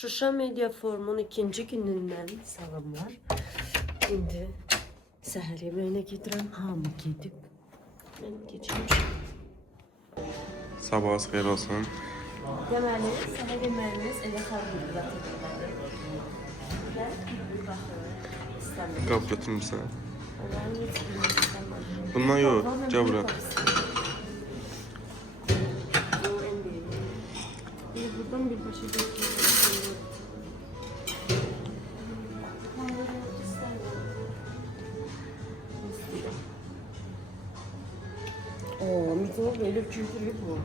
Şuşa Media Forum'un ikinci günündən salamlar. İndi səhər yeməyinə gedirəm, hamı gedib. Mən keçmişim. Sabahınız xeyir olsun. Deməli, səhər yeməyimiz elə xarablıqda tədbirləri. Və bir baxır, istəmirəm. Qab götürmüsən. Onların heç birini istəmirəm. Bundan yox, cəbrə. Bu en büyüğü. Şimdi buradan bir başa geçiyorum. Oo, mikrofon böyle kültürlük bu.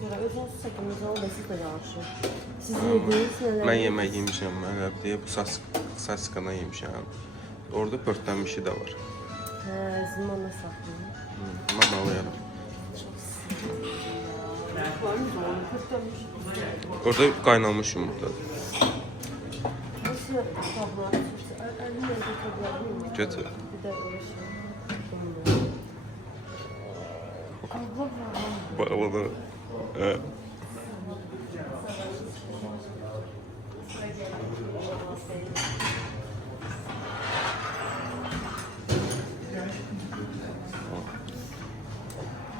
Sonra özün sakınız oldu, siz de yavaşı. Siz yediniz neler? Mən yemək yemişəm, mən deyə bu saskana yemişəm. Orada pörtlənmişi də var. Hə, zımana saxlayın. Mən alayarım. Var mı zaman? Pörtlenmiş. Orada qaynalmış yumurta. Nasıl kablar? Elim evde kablar değil mi? Götür. Bir de öyle şey. Kablar var. Bağladı.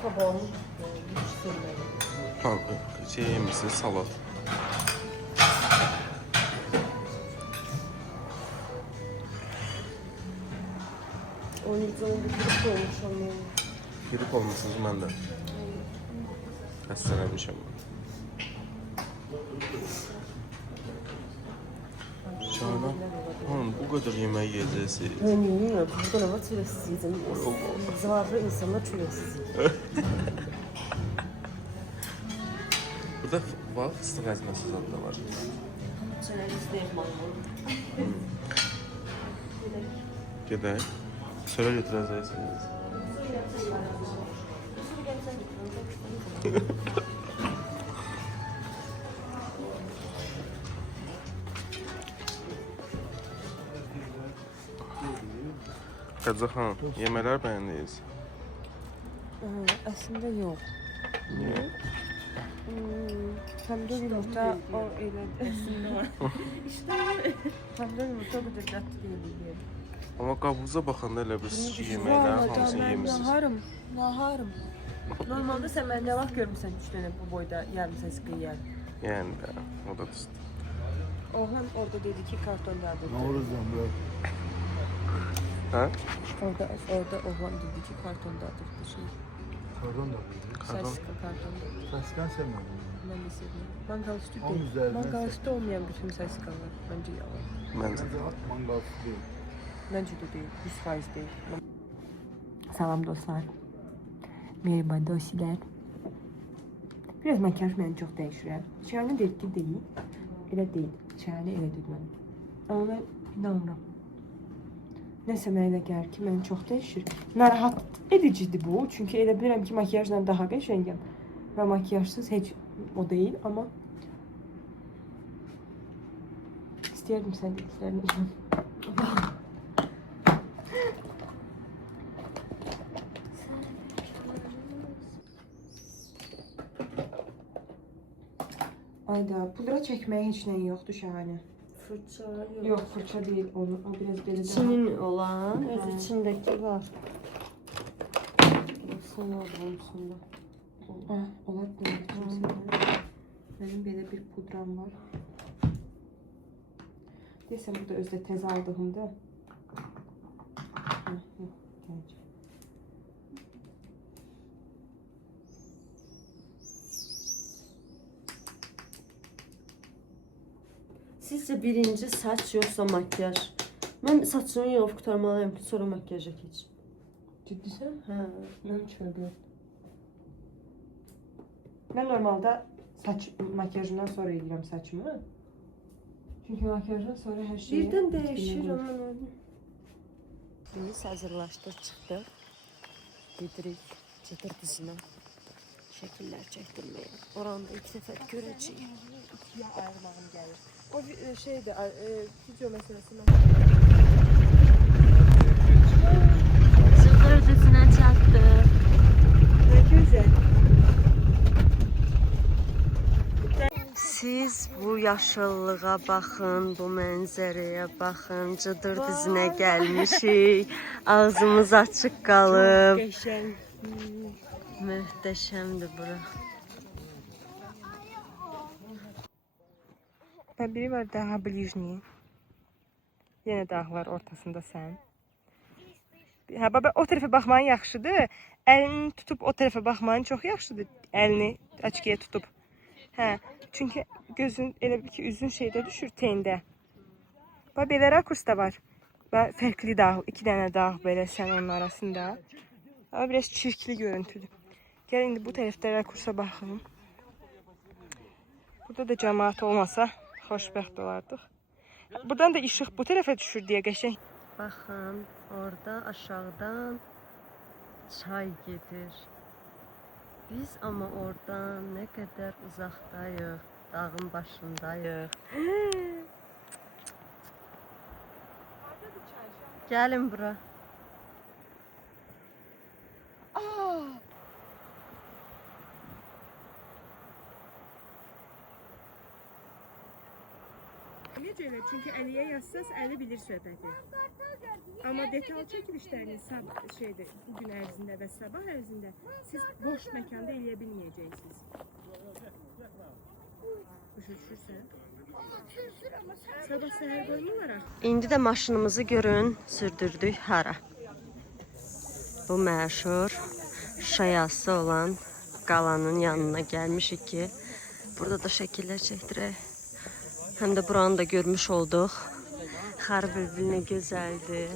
Kabağın hiç sevmedim. Şey yemişsin, salat. Onun yüzden bir kırık olmuş ama. Grip olmuşsunuz mən də. Xəstələnmişəm. Canan, hanım bu qədər yemək yiyəcəksiniz. Ben bilmiyorum. Buradan ama çilesizim. Zararlı insanlar çilesiz. Burada var, fıstıq əzməsi zad da var. Çilesiz değil maymun. Gedək. Sölə götürəcəksiniz. Qədzə xanım, yeməklər bəyəndiniz? Aslında yok. Niyə? Pomidor yumurta o elədi. Aslında var. İşte pomidor yumurta bu da dert değil. Amma qabınıza baxanda elə bir yeməklər hamısını yemişsiniz. Naharım. Normalde sen ben ne vaxt görmüsən 3 dənə bu boyda yarım səskə yer. Yəni də, o da düzdür. Orhan orada dedi ki kartondadır. Novruzdan bırak. Hə? Orada Orhan dedi ki kartondadır bu şey. Pardon da. Səskə kartonda. Saskan sevmedim. Ben de seviyorum. Mangalüstü Onun değil. üzerinden Mangalüstü olmayan bütün səskalar bence yalan. Məncə. Mangal değil. Bence de değil. 100% değil. Salam dostlar. Merhaba dostlar. Biraz makyaj məni çox dəyişir. Çayını detdi deyil. Elə deyil. Çayını elə dedi mənə. Amma mən inanmıram. Nəsə mənə elə gəlir ki, məni çox dəyişir. Narahat edicidir bu. Çünki elə bilirəm ki, makyajla daha qəşəngəm. Və makyajsız heç o deyil, amma istəyərdim sən dediklərini inanım. Ayda pudra çəkməyə heç nəyin yoxdur şahane. Fırça yok. Yox, fırça deyil onu. O biraz belə daha. İçinin olan, öz Hə. içindeki var. Baksana bunun içinde. Ah, olar deyil. Mənim belə bir pudram var. Deyəsən bu da özdə təzə aldığımda. Gələcək. Sizce birinci saç yoksa makyaj? Ben saçımı yox qurtarmalıyım ki sonra makyaja keçim. Ciddisən? Hə. Mən heç öyle deyil. Mən normalda saç makyajından sonra edirəm saçımı. Çünki makyajdan sonra hər şey Birdən dəyişir ama. Biz hazırlaşdıq, çıxdıq. Gedirik çadır dizine. Şəkillər çəkdirməyə. Oranda ilk dəfə görəcəyik. İkiyə ayırmağım gəlir. O şeydi, video meselesinden. Sıfır ötesine çaktı. Ne güzel. Siz bu yaşıllığa baxın, bu mənzərəyə baxın. Cıdır dizinə gəlmişik. Ağzımız açıq qalıb. Qəşəng. Möhtəşəmdir bura. Biri var daha ближний. Yenə dağlar ortasında sən. Hə, baba o tərəfə baxmağın yaxşıdır. Əlini tutub o tərəfə baxmağın çox yaxşıdır. Əlini açıqaya tutub. Hə, çünki gözün elə bil ki üzün şeydə düşür tendə. Bax belə rakurs da var. Və fərqli dağ, 2 dənə dağ belə sən onun arasında. Amma biraz çirkli görüntüdür. Gəl indi bu tərəfdə rakursa baxın. Burada da cəmaət olmasa xoşbəxt olardıq. Buradan da işıq bu tərəfə düşür deyə qəşəng. Baxın, orada aşağıdan çay gedir. Biz amma oradan nə qədər uzaqdayıq, dağın başındayıq. Gəlin bura. Necə elə? Çünki Əliyə yazsaz, Əli bilir söhbəti. Amma detal çəkilişlərini şeydə, bugün ərzində və sabah ərzində siz boş məkanda eləyə bilməyəcəksiniz. Üşürsən? Sabah səhər qoymurlar axı. İndi də maşınımızı görün, sürdürdük hara. Bu məşhur şayası olan qalanın yanına gəlmişik ki, burada da şəkillər çəkdirək. Həm də buranı da görmüş olduq. Xar bir-birinə gözəldir.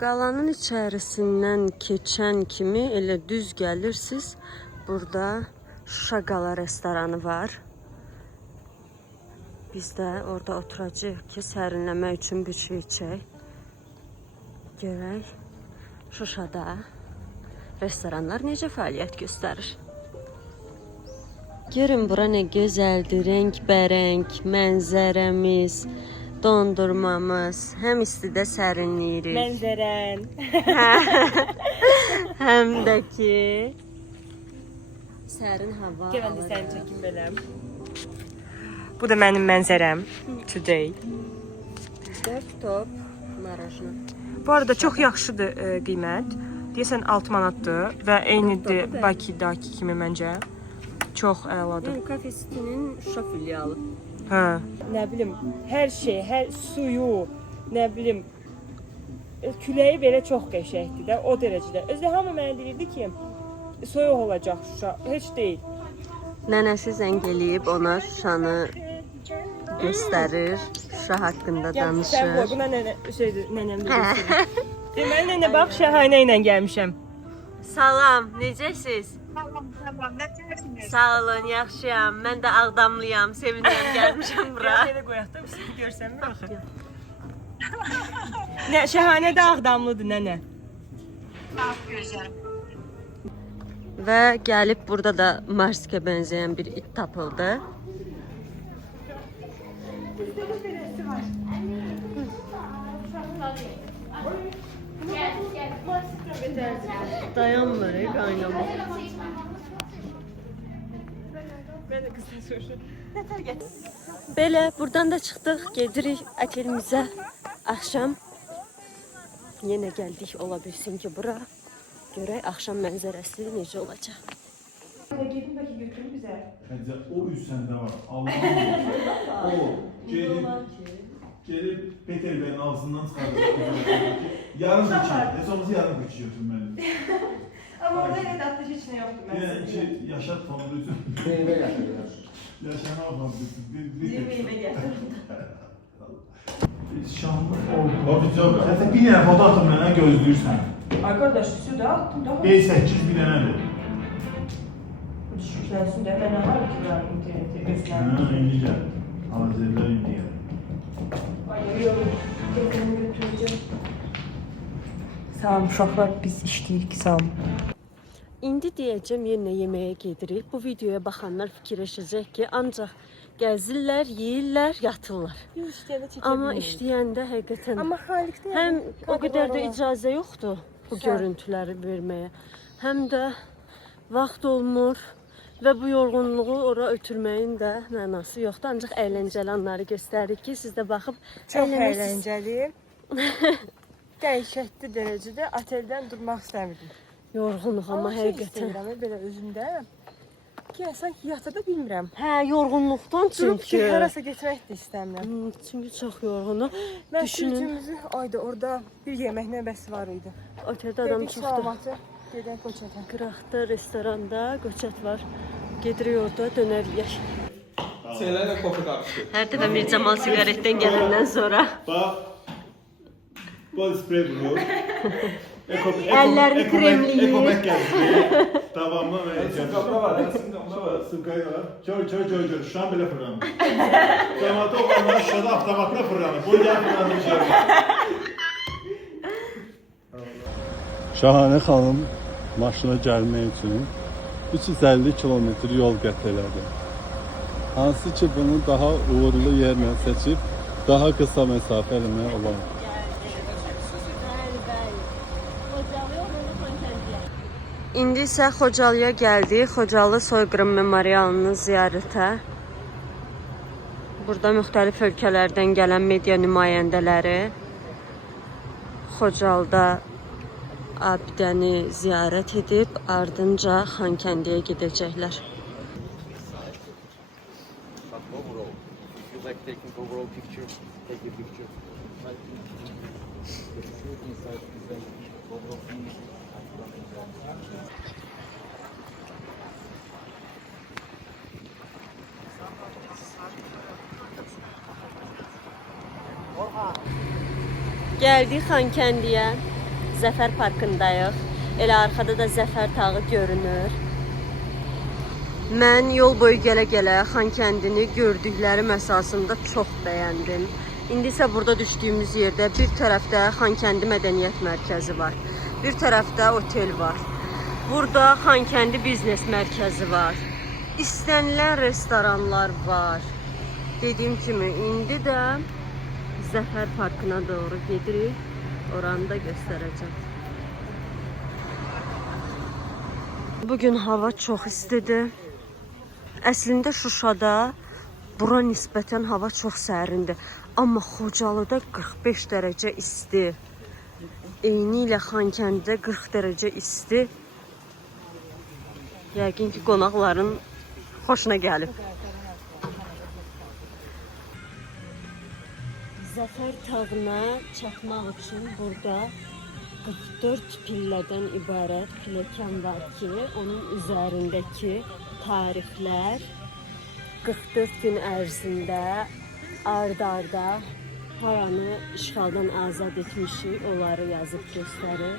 Qalanın içərisindən keçən kimi elə düz gəlirsiniz. Burada Şuşa Qala restoranı var. Biz də orada oturacağıq ki, sərinləmək üçün bir şey içək. Görək Şuşada restoranlar necə fəaliyyət göstərir. Görün bura nə gözəldir, rəngbərəng mənzərəmiz, dondurmamız, həm istidə sərinləyirik. Mənzərən. Həm də ki sərin hava Gəl mən də səni çəkim beləm. Bu da mənim mənzərəm today. 4 top marajna. Bu arada çox yaxşıdır qiymət. Deyəsən 6 manatdır və eynidir Bakıdakı kimi məncə. Çox əladır. Kafe City'nin Şuşa filialı. Hə. Nə bilim, hər şey, hər suyu, nə bilim, küləyi belə çox qəşəngdir də, o dərəcədə. Özü hamı mənə deyirdi ki, soyuq olacaq Şuşa. Heç deyil. Nənəsi zəng eləyib ona Şuşanı göstərir, Şuşa haqqında Sən danışır. qoy, buna nənəm də göstərir. Deməli, nənə bax, şəhanə ilə gəlmişəm. Salam, necəsiz? Tamam, necəsiniz? Sağ olun, yaxşıyam. Mən də Ağdamlıyam, sevinirəm gəlmişəm bura. Belə qoyaq da, bir görsənmə baxı. Nə, şəhanə də Ağdamlıdır, nənə. Çok güzel. Və gəlib burada da Marsikə bənzəyən bir it tapıldı. Dayanmır, qaynama. Mən də qısa soruşum. Nətər gətir? Belə, buradan da çıxdıq, gedirik otelimizə. Axşam yenə gəldik, ola bilsin ki, bura. Görək axşam mənzərəsi necə olacaq. Gedin bəlkə götürün bizə. Bence o üst sende var. Allah'ım. O gelip Peter Bey'in ağzından çıkardı. Yarım bıçak. Sonrası yarım bıçak götürmeli. Amma orada elə dadlı heç nə yoxdur mən Yani sizə deyim. yaşat fondu üçün. Meyve yapıyorlar. Yaşama fondu üçün. Bir meyvə gətir. Şanlı oldu. Zaten bir tane foto atın bana gözlüyürsen. Arkadaş, südə attım da. Değil 8 bir tane de. Düşüklənsin də, mənə var ki, var interneti Ha, özlərim. indi gel. Hazırlar indi gel. Ay, yok, gözümü götürəcəm. Salam, uşaqlar, biz işləyirik, salam. İndi deyəcəm yenə yeməyə gedirik. Bu videoya baxanlar fikirləşəcək ki, ancaq gəzirlər, yeyirlər, yatırlar. Biz işləyəndə çəkə Amma bilmirik. işləyəndə həqiqətən Amma xalikdə həm o qədər də kadrlar var. icazə yoxdur bu Sağ. görüntüləri verməyə. Həm də vaxt olmur və bu yorğunluğu ora ötürməyin də mənası yoxdur. Ancaq əyləncəli anları göstəririk ki, siz də baxıb Çox əyləncəli. Dəhşətli dərəcədə oteldən durmaq istəmirdim. Yorğunuq amma həqiqətən. Instagramı belə özümdə ki, sanki yata da bilmirəm. Hə, yorğunluqdan Durub çünki. ki, harasa getmək də istəmirəm. Çünki çox yorğunuq. Mən Düşünün, üçümüzü ayda orada bir yemək növbəsi var idi. oteldə adam Dedik çoxdur. salamatı, gedək Qoçata. Qıraqda, restoranda Qoçat var. Gedirik orada dönər yeyək. Şeylərlə kofe qarışdı. Hər dəfə Mircamal siqaretdən gələndən sonra Bak. Bol sprey vuruyor. Əllərini kremliyir. Ekomek geldi. Tamamla ve Sıvı var, sıvı var. Sıvkayı var. Çör. Şu an bile fırlandı. Otomatı olanlar aşağıda avtomatla fırlandı. Bu gel fırlandı içeri. Şahane xanım maşına gəlmək üçün 350 kilometr yol qət elədi. Hansı ki bunu daha uğurlu yerlə seçib daha qısa məsafə eləmək olar. İndi isə Xocalıya gəldik. Xocalı soyqırım memorialını ziyarətə. Burada müxtəlif ölkələrdən gələn media nümayəndələri Xocalıda abidəni ziyarət edib, ardınca Xankəndiyə gedəcəklər. Gəldik Xankəndiyə. Zəfər parkındayıq. Elə arxada da Zəfər tağı görünür. Mən yol boyu gələ-gələ Xankəndini gördüklərim əsasında çox bəyəndim. İndi isə burada düşdüyümüz yerdə bir tərəfdə Xankəndi Mədəniyyət Mərkəzi var. Bir tərəfdə otel var. Burada Xankəndi Biznes Mərkəzi var. İstənilən restoranlar var. Dediyim kimi indi də Zəfər parkına doğru gedirik. Oranı da göstərəcəm. Bugün hava çox istidir. Əslində Şuşada bura nisbətən hava çox sərindir. Amma Xocalıda 45 dərəcə isti. Eyni ilə Xankəndidə 40 dərəcə isti. Yəqin ki, qonaqların xoşuna gəlib. Zəfər tağına çatmaq üçün burada 44 pillədən ibarət pilləkən var ki, onun üzərindəki tarixlər 44 gün ərzində ard-arda haranı işğaldan azad etmişik, onları yazıb göstərir.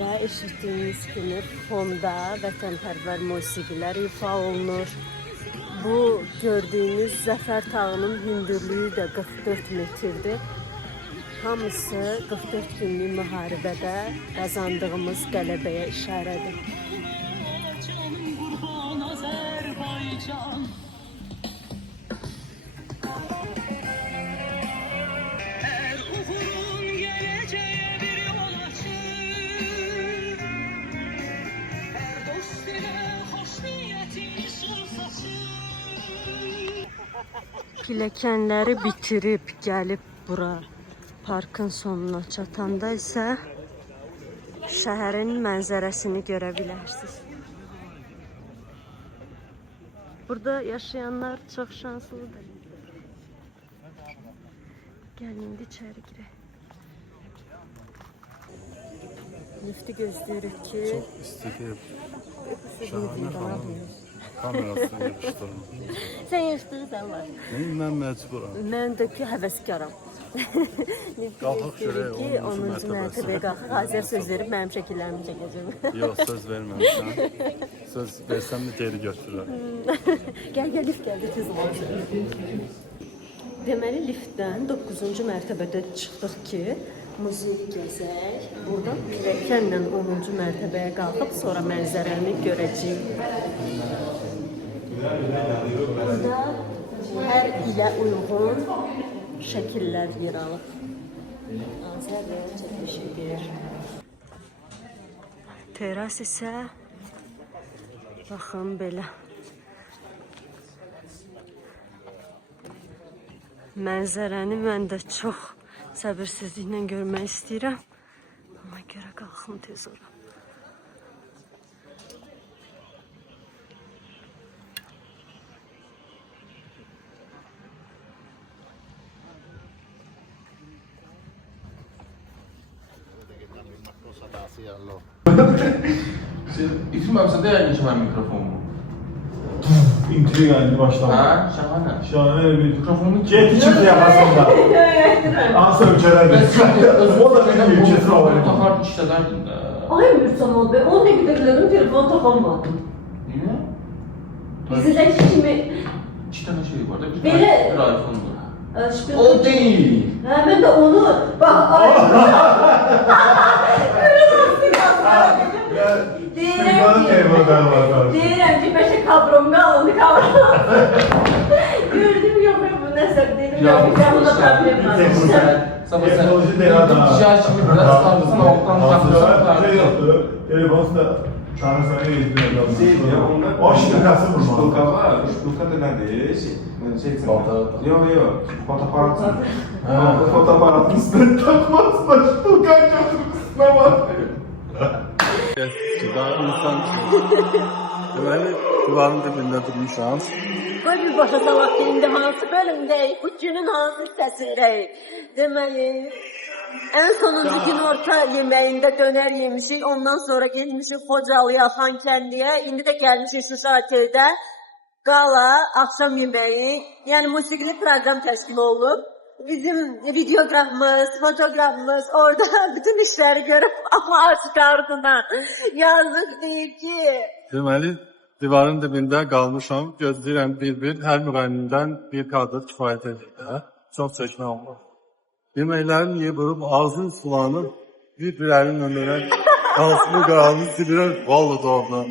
Və eşitdiyiniz kimi fonda vətənpərvər musiqilər ifa olunur. Bu gördüyünüz Zəfər tağının hündürlüyü də 44 metrdir. Hamısı 44 günlük müharibədə qazandığımız qələbəyə işarədir. Pilləkənləri bitirib gəlib bura parkın sonuna çatanda isə şəhərin mənzərəsini görə bilərsiniz. Burada yaşayanlar çox şanslıdır. Gəlin indi içəri girək. Lifti gözləyirik ki... Çox istidir. Şahane xanım kamerasını yapışdırın. Sən yapışdırırsan var. Mən məcburam. Mən də ki, həvəskaram. Qalxaq görək, 10-cu mərtəbəyə qalxaq. Azər söz verib mənim şəkillərimi çəkəcəm. Yox, söz verməmişəm. Söz versəm də geri götürürəm. Gəl, lift gəldi, tez olsun. Deməli, liftdən 9-cu mərtəbədə çıxdıq ki, muzeyi gəzək. Buradan pilləkənlə 10-cu mərtəbəyə qalxıb, sonra mənzərəni görəcəyik. Burada hər ilə uyğun şəkillər yer alıb. Azər çəkiliş edir. Teras isə baxın belə. Mənzərəni mən də çox səbirsizliklə görmək istəyirəm. Ona görə qalxım tez ora. İtirməmsə də yəqin ki, mənim mikrofonum. İntriga indi başladı. Hə, şahane. Şahane bir Mikrofonu Get içi yaxasında. Hansı ölkələrdir? O da benim ülkəsi var. Taxardı işlədərdin də. Ay Mürsəmal bəy, 10 dəqiqə elədim, telefonu taxamadım. Niyə? Bizdəki kimi 2 dənə şey var da, bir Belə- iPhone-dur. şpil... O deyil. Hə, mən də onu... Bax, ay... Deyirəm ki, bəşə kabrom qalındı, Gördüm, yox, bu nəsə, dedim, yox, mən bunda problem var. Teknoloji deyil adam. Ticari kimi biraz tanrısın, alttan Şey yoktu. Telefonu da tanrısına gezdiriyor. O şirkası vurmalı. Şpilka var. Şpilka da nədir? Şey Yox, fotoaparat. Fotoaparatın üstüne takmazsa şpilkan çocuğun üstüne var. Daha insan deməli, divarın dibində durmuşam. Qoy bir başa salaq ki, indi hansı bölümdəyik, bu günün hansı hissəsindəyik. Deməli, ən sonuncu gün orta yeməyində dönər yemişik, ondan sonra gelmişik Xocalıya, Xankəndiyə, indi də gəlmişik Şuşa qala, axşam yeməyi, yəni musiqili proqram təşkil olunub. Bizim videografımız, fotoğrafımız orada bütün işləri görüb amma açıq ardından yazıq deyir ki... Deməli, divarın dibində qalmışam, gözləyirəm bir-bir, hər müğənnimdən bir kadr kifayət edir də. Çox çəkmə olmaz. Yeməklərini yeyib vurub, ağzını sulanıb, bir-birlərinin önünə ağzını qaralını silirəm, vallahi doğrudan.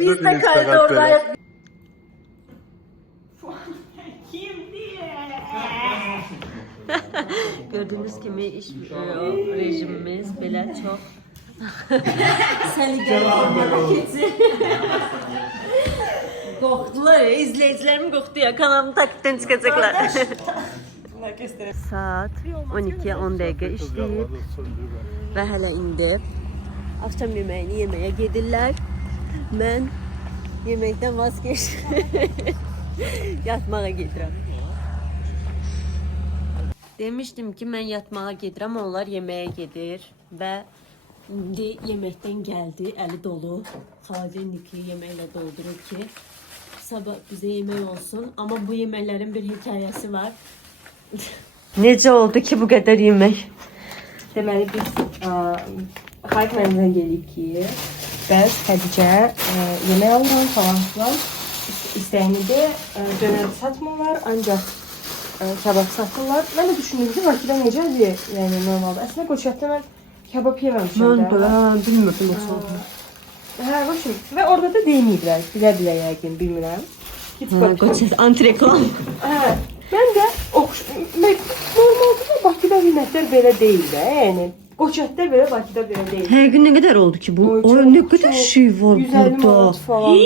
Biz də kaydı oradayıq. Gördüğünüz kimi iş rejimimiz belə çox səliqəli formada keçir. Qorxdular ya, izləyicilərim qorxdu ya, kanalımı takipdən çıxacaqlar. Saat 12'ye 10 dəqiqə işləyib və hələ indi axşam yeməyini yeməyə gedirlər. Mən yeməkdən vazgeçdim. Yatmağa gedirəm. Demişdim ki, mən yatmağa gedirəm, onlar yeməyə gedir və indi yeməkdən gəldi, əli dolu. Xaziniki yeməklə doldurur ki, sabah bizə yemək olsun. Amma bu yeməklərin bir hekayəsi var. Necə oldu ki, bu qədər yemək? Deməli, biz Xarik mənzilə gelirik ki, bəs Xədicə yemək alıram falan filan. İstəyini də dönər satmırlar, ancaq kebab satırlar. Mən də düşündüm ki, Bakıda necədir, yəni normalda. Əslində Qoçatda mən kebab yeməmişəm də. Bilmirdim o sonra. Hə, başım. Və orada da deməyiblər, bilə-bilə yəqin, bilmirəm. Qoçat, antireklam. Hə, mən də normalda da Bakıda qiymətlər belə deyil də, yəni. Qoçatda belə, Bakıda belə deyil. Həqiqi nə qədər oldu ki bu? Oy, Ne qədər şey var 150 burada. manat falan.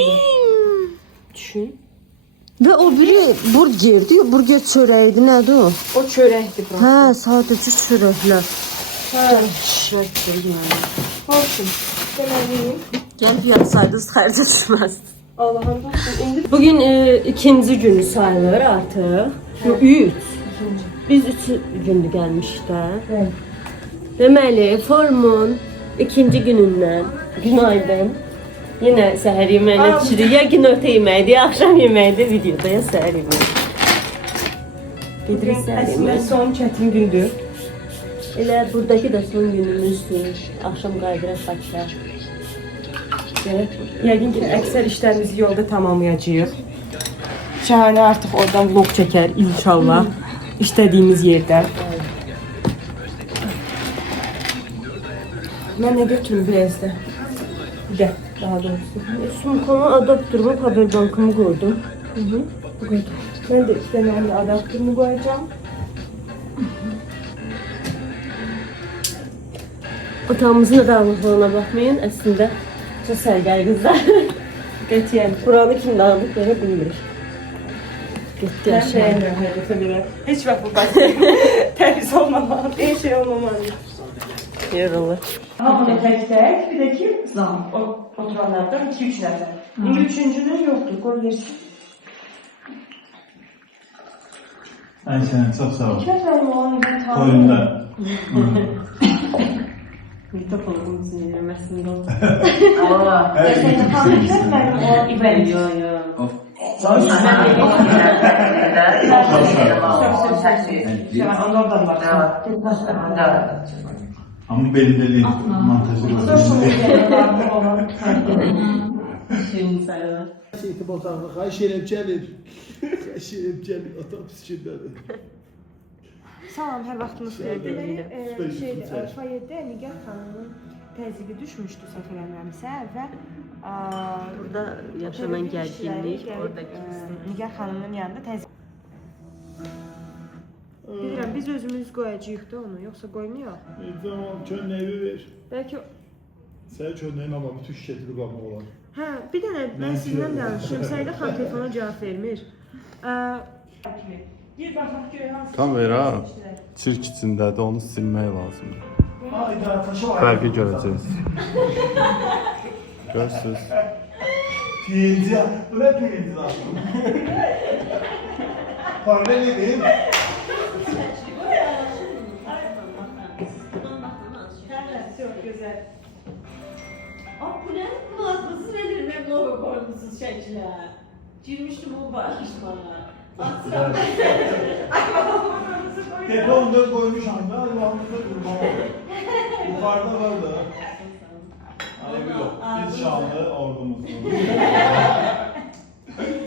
Düşün. Və o biri burgerdi, burger çörəyidir, nədir o? O çörəkdir bura. Hə, sadəcə çörəklər. Hə. Şəkil yəni. Olsun. Deməliyim. Gəlib yapsaydınız xərcə düşməzdi. Allah'ım indi Bugün ikinci günü sayılır artıq. Yox, 3. Biz 3 gündür gəlmişik də. Evet. Deməli, forumun ikinci günündən günaydın. Yenə səhər yeməyinə düşürük. Ya günorta yeməyidir, ya axşam yeməyidir, videoda ya səhər yeməyi. Gedirik səhər əslində yeməyi. son çətin gündür. Elə buradakı da son günümüzdür. Axşam qayıdırıq Bakıya. Evet. Yəqin ki, əksər işlərimizi yolda tamamlayacağıq. Şahane artıq oradan vlog çəkər inşallah. İstədiyimiz yerdə. Mən nə götürüm birazda? Bir də, daha doğrusu. Sumkama adaptörümü, powerbankımı koydum. Bu kadar. Ben de istememle adaptörünü koyacağım. Otağımızın da dağınıklığına baxmayın. Əslində çox sərgəli qızlar. Qətiyyən. Buranı kim dağınıqları bilmir. Getdi aşağı. Heç vaxt bu basın təmiz olmamalı. Heç şey olmamalı. Yorulur. Hamını tək-tək, bir də ki, zam. Oturanlardan 2-3 nəfər. İndi üçüncünün yoxdur, qoy versin. Ayşen çok sağ ol. Nəfərim olan bir tanrı. Oyunda. Mitap olmamızın yürüməsində oldu. Səni tanrı nəfərim olan İbən. Yo. Onu oradan baxsın. Ama benim de değil. Montajı var. Şimdi sayılır. Şeytim otağına. Xahiş edirəm gəlir. Xahiş edirəm gəlir. Otobüs içindədir. Salam, hər vaxtınız xeyir deyiləm. Fayədə Nigar xanımın təzyiqi düşmüşdü səhv eləmirəmsə və Burada yaşanan gərginlik, oradakı Nigar xanımın yanında təzyiq. Bilirəm, biz özümüz qoyacağıq da onu, yoxsa qoymayaq. Tamam, çönləyi ver. Bəlkə Sənin çönləyin ama bütün şirketini qalmaq olar. hə, bir dənə mən sizinlə danışım. Səidə xanım telefona cavab vermir. Bir baxaq görək hansı. Kamera çirk içindədir, onu silmək lazımdır. Hayda, taşı var. Fərqi görəcəksiniz. Görürsünüz. Pirinci, bu ne pirinci lan? Parla ne diyeyim? Çox gözəl. Bu ne? Kulaklıksız verir ne logo koymuşsunuz şekline. Girmiştim o başlıklara. Telefonda koymuş anda Allah'ımıza kurban oldu. Yukarıda var da. Hani yok, biz şanlı ordumuzun.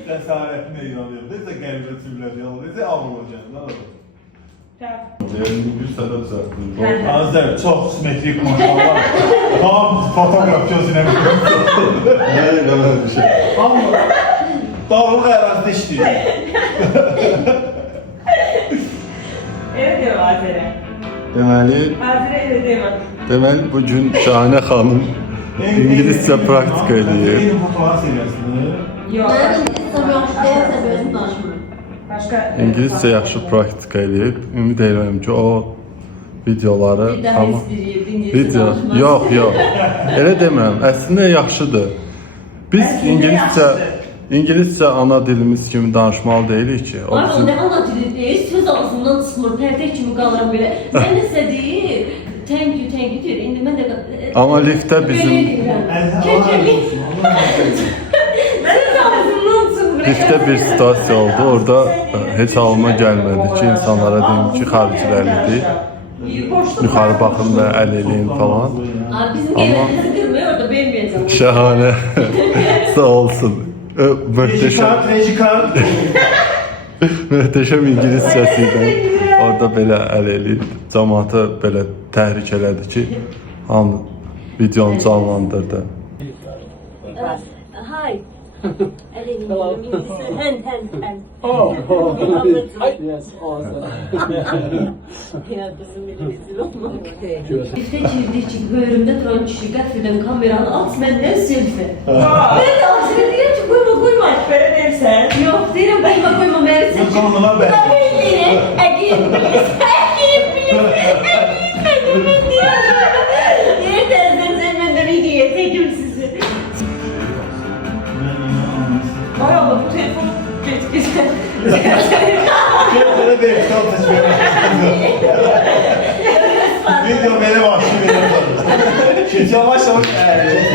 Cesaretine inanıyoruz. Neyse gelme tümler yalan. Neyse avrulayacağız. Ne olur? Bir sənə düzəltdim. Azər, çox simetrik maşallah. Tam fotoğraf gözünə Eləmə bir şey. Amma dağlıq ərazidə işləyir. Evet dedim Azərə. Deməli, Azərə elə demə. bugün Şahanə xanım İngiliscə praktika edir. Yeni fotoğraf seriyasını. Yox, Ben İngilizcem yok. Değilse gözüm danışmıyorum. başqa. İngiliscə yaxşı praktika edib. Ümid edirəm ki, o videoları Bir daha izleyeyim. İngilizce Video, danışmaz. yox. Elə demirəm. Əslində yaxşıdır. Biz İngiliscə ana dilimiz kimi danışmalı deyilik ki, o Ay o bizim ne anlatıyor değil. Söz ağzımdan çıxmır. Pərdə kimi qalıram belə. Mən nəsə deyir. Thank you deyir. İndi mən də... Amma liftdə bizim- Belə deyirəm. Keçəlik. Söz ağzımdan çıxmır. liftdə bir situasiya oldu. Orada heç ağlıma gəlmədi ki, insanlara deyim ki, xaricilərlidir. Yuxarı baxın və əl eləyin falan. Abi bizim gələnizi qırmaya orada verməyəcəm. Şahane. Sağ olsun. Möhtəşəm, Rejikart. möhtəşəm ingiliscəsi ilə orada belə əl eləyib, cəmaatı belə təhrik elədi ki, hamı videonu canlandırdı. Hi. Hello. Hand. Yes, awesome. Ya bizim rezil olmadı. İşte girdik ki bölümde duran kişi qəfildən kameranı aç məndən selfie. Ben de aksine deyirəm ki koyma. Belə deyirsən. Yok deyirəm koyma məni seç. Kanunlar ben. Əgin bilir. Yerdən mən də videoya çəkim sizi. Ay Allah, bu telefon get. Böyle bir kitap seçmeye Video benim vahşi benim tabii. Yavaş.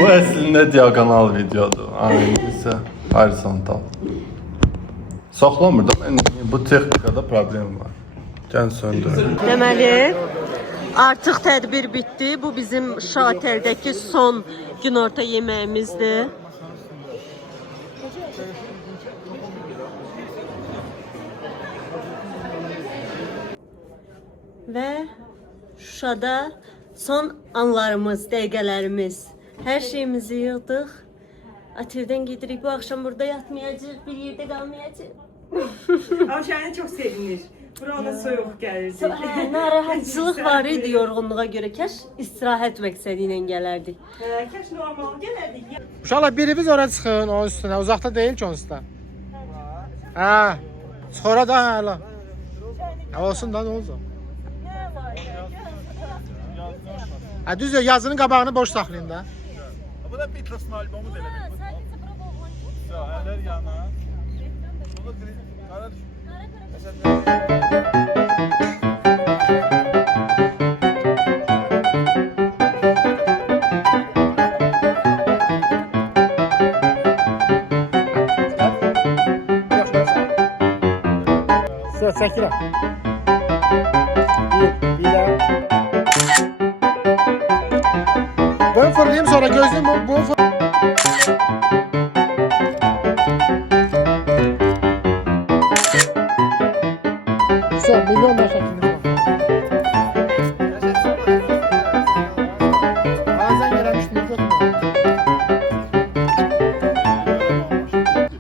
Bu əslində diagonal videodur. Aynı isə horizontal. Saxlamır da, bu texnikada problem var. Gəl söndürək. Deməli, artıq tədbir bitdi. Bu bizim Şatel'dəki son günorta yeməyimizdir. Və Şuşada son anlarımız, dəqiqələrimiz. Hər şeyimizi yığdıq. Atirdən gedirik. Bu axşam burada yatmayacağıq, bir yerdə qalmayacağıq. Ama Şahinə çox sevinir. Bura ona soyuq gəlirdi. Narahatçılıq var idi yorğunluğa görə. Kəş istirahət məqsədi ilə gələrdik. Kəş normal gələrdik. Uşaqlar biriniz ora çıxın onun üstünə. Uzaqda deyil ki onun üstünə. Hə. Sonra da hələ. Olsun da nə olacaq? Hə düzdür, yazının qabağını boş saxlayın da. Bu da Beatles'ın albomu demek. Ya, eller yana. Bunu kara düşün. Söz çəkirəm. Bir daha. Bunu fırlayayım sonra gözlüyüm. Bunu